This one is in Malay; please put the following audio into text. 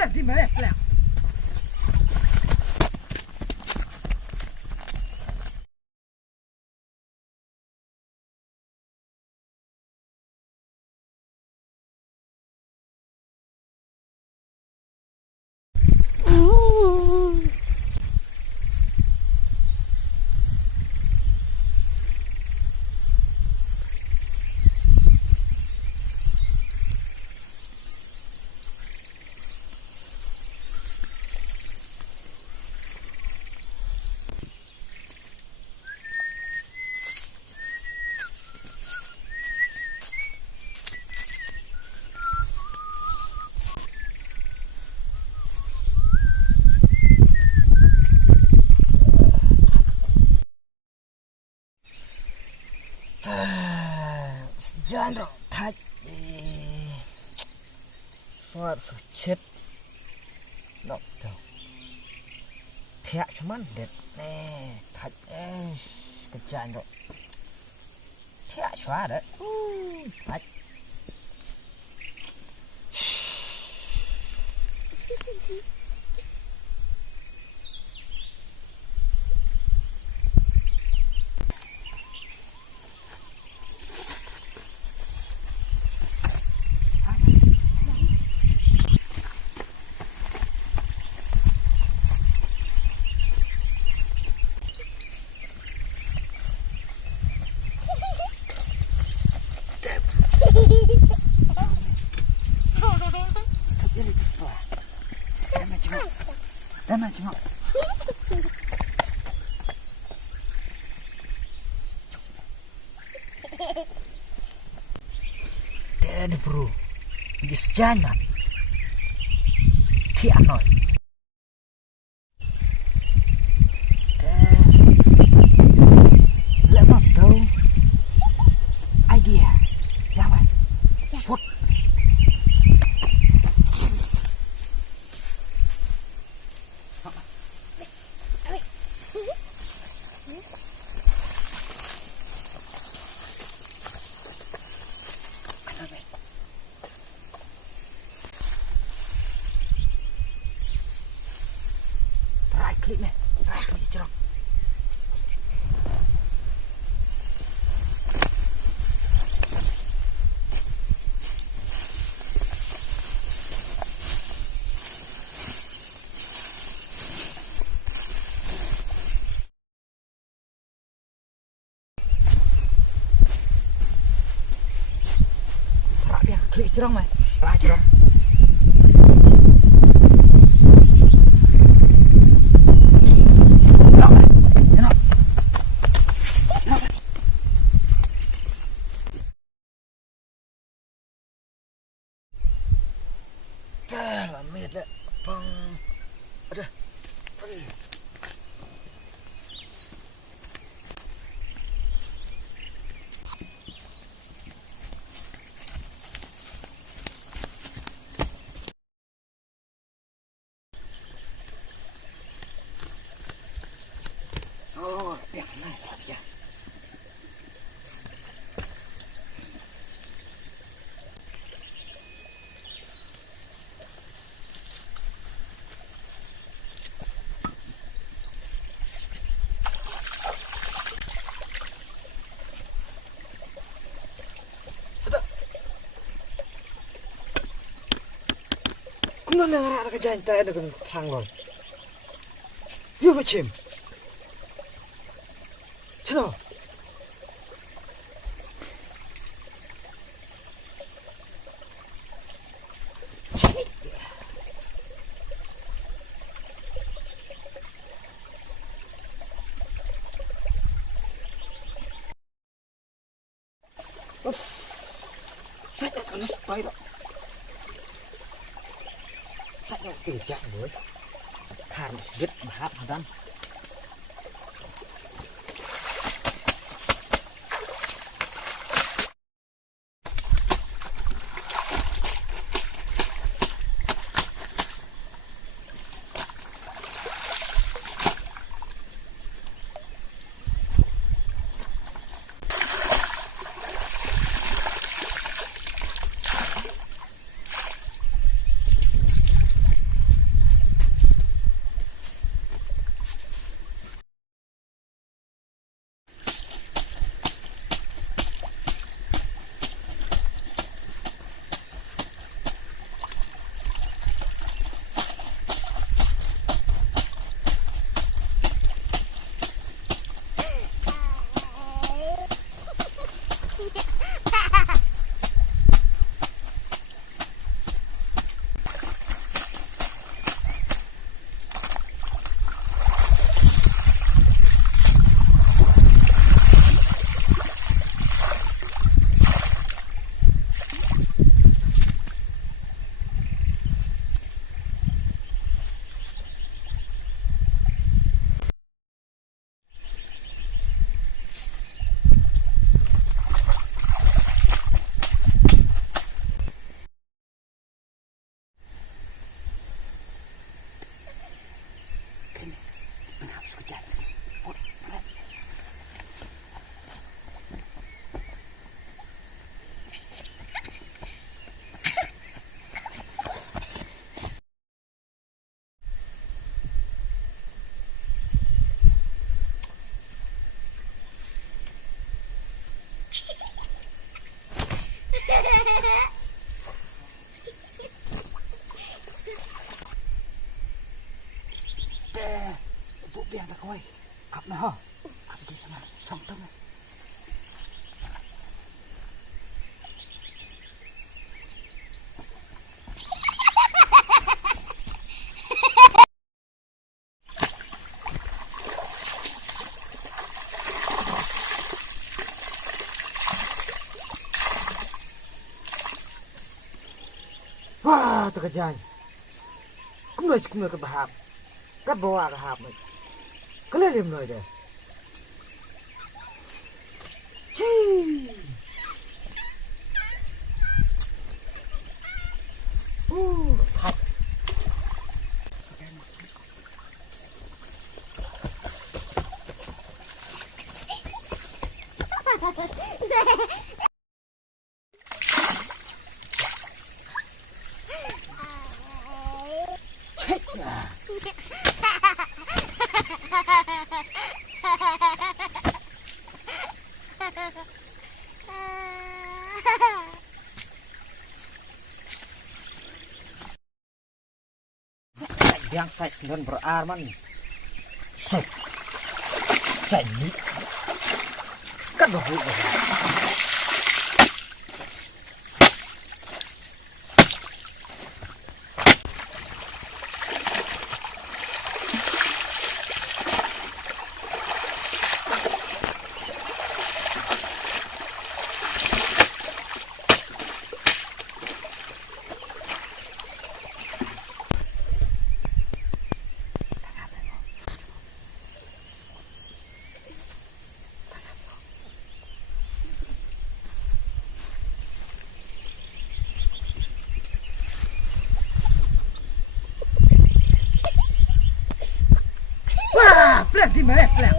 plek di mana plek. Jangan thạch soal chết nó đâu thẹn cho mắt đẹp nè thạch cái jangan rồi thẹn xóa đấy thạch Dana cuma. Dan bro, gis jalan. Tianoi. Dan lemah tahu idea. Jangan. Put. Klik nih, klik cerok. Terap ya, klik cerok mah, cerok. Lamit dah, pang, ada, pergi. Oh, biarlah saja. Kumana ngara ka jan ta ada kan phang lon. Yo ma chim. Chino. Saya kan spider. Saya tình trạng với khàn rất hấp dẫn. tong. Wah, terkejan. Kumai ke bahap. Kat bawa ke hap. Kelelim noi deh. Cii. Thật. Chết à. Yang saya sendiri berarman. Set. Jadi. Kan bahu. Plek di mana plek?